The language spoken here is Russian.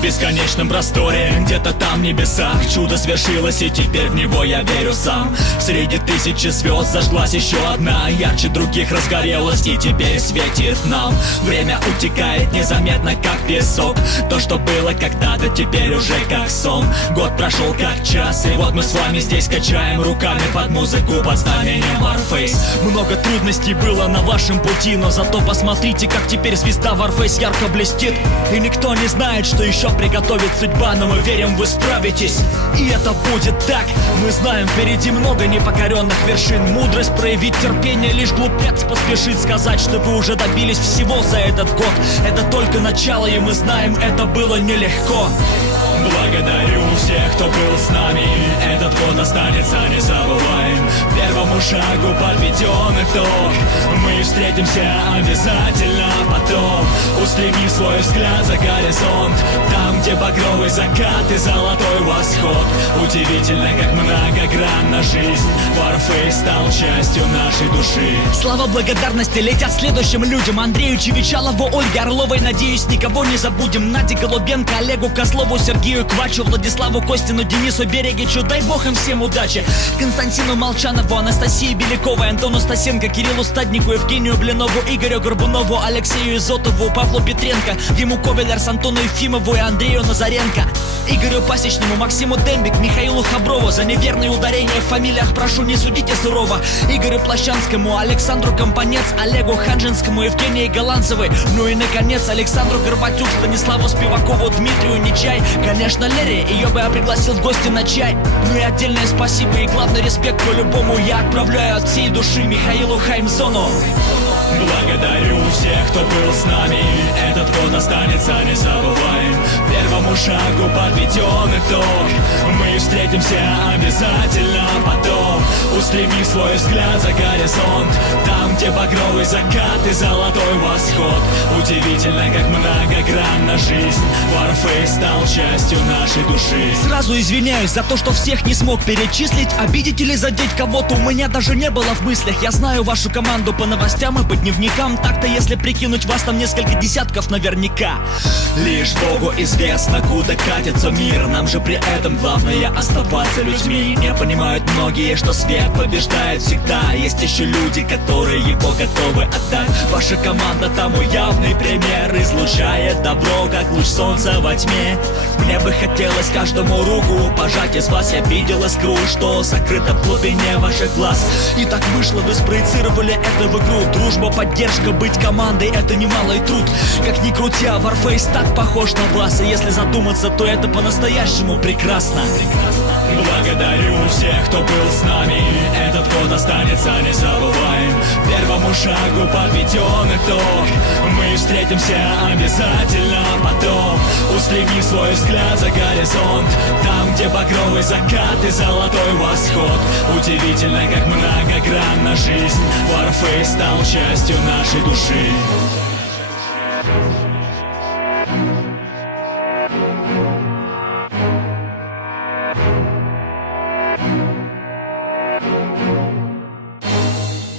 в бесконечном просторе. Где-то там в небесах чудо свершилось, и теперь в него я верю сам. Среди тысячи звезд зажглась еще одна, ярче других разгорелась и теперь светит нам. Время утекает незаметно, как песок. То, что было когда-то, теперь уже как сон. Год прошел как час, и вот мы с вами здесь качаем руками под музыку, под знаменем Warface. Много трудностей было на вашем пути, но зато посмотрите, как теперь звезда Warface ярко блестит. И никто не знает, что еще приготовит судьба, но мы верим, вы справитесь, и это будет так. Мы знаем, впереди много непокоренных вершин. Мудрость проявить терпение, лишь глупец поспешит сказать, что вы уже добились всего за этот год. Это только начало, и мы знаем, это было нелегко. Благодарю всех, кто был с нами. Этот год останется незабываем. Первому шагу подведен итог. Мы встретимся обязательно потом. Устреми свой взгляд за горизонт, там, где багровый закат и золотой восход. Удивительно, как многогранна жизнь. Warface стал частью нашей души. Слова благодарности летят следующим людям: Андрею Чевичалову, Ольге Орловой. Надеюсь, никого не забудем. Наде Голубенко, Олегу Козлову, Сергею Квачу, Владиславу Костину, Денису Берегичу. Дай бог им всем удачи. Константину Молчанову, Анастасии Беляковой, Антону Стасенко, Кириллу Стаднику, Евгению Блинову, Игорю Горбунову, Алексею Изотову, Павлу Петренко, Диму Ковелерс, Антону Ефимову и Андрею Назаренко, Игорю Пасечному, Максиму Дембик, Михаилу Хаброву. За неверные ударения в фамилиях прошу, не судите сурово. Игорю Плащанскому, Александру Компанец, Олегу Ханжинскому, Евгении Голландцевой. Ну и наконец Александру Горбатюк, Станиславу Спивакову, Дмитрию Нечай. Конечно, Лере, ее бы я пригласил в гости на чай. Ну и отдельное спасибо и главный респект по-любому я отправляю от всей души Михаилу Хаймзону. Благодарю всех, кто был с нами. Этот год останется незабываем. Первому шагу подведен итог. Мы встретимся обязательно потом. Устреми свой взгляд за горизонт, там, где багровый закат и золотой восход. Удивительно, как многогранна жизнь. Warface стал частью нашей души. Сразу извиняюсь за то, что всех не смог перечислить. Обидеть или задеть кого-то у меня даже не было в мыслях. Я знаю вашу команду по новостям и по дневникам. Так-то, если прикинуть, вас там несколько десятков наверняка. Лишь Богу известно, куда катится мир. Нам же при этом главное оставаться людьми. Не понимают многие, что свет побеждает всегда. Есть еще люди, которые его готовы отдать. Ваша команда тому явный пример. Излучает добро, как луч солнца во тьме. Мне бы хотелось каждому руку пожать. Из вас я видел искру, что сокрыто в глубине ваших глаз. И так вышло, вы спроецировали это в игру. Дружба, поддержка, быть командой — это немалый труд. Как ни крути, Warface так похож на вас. И если задуматься, то это по-настоящему прекрасно. Благодарю всех, кто был с нами. Этот год останется незабываем. Первому шагу подведен итог. Мы встретимся обязательно потом. Устреми свой взгляд за горизонт, там, где багровый закат и золотой восход. Удивительно, как многогранна жизнь. Warface стал частью нашей души.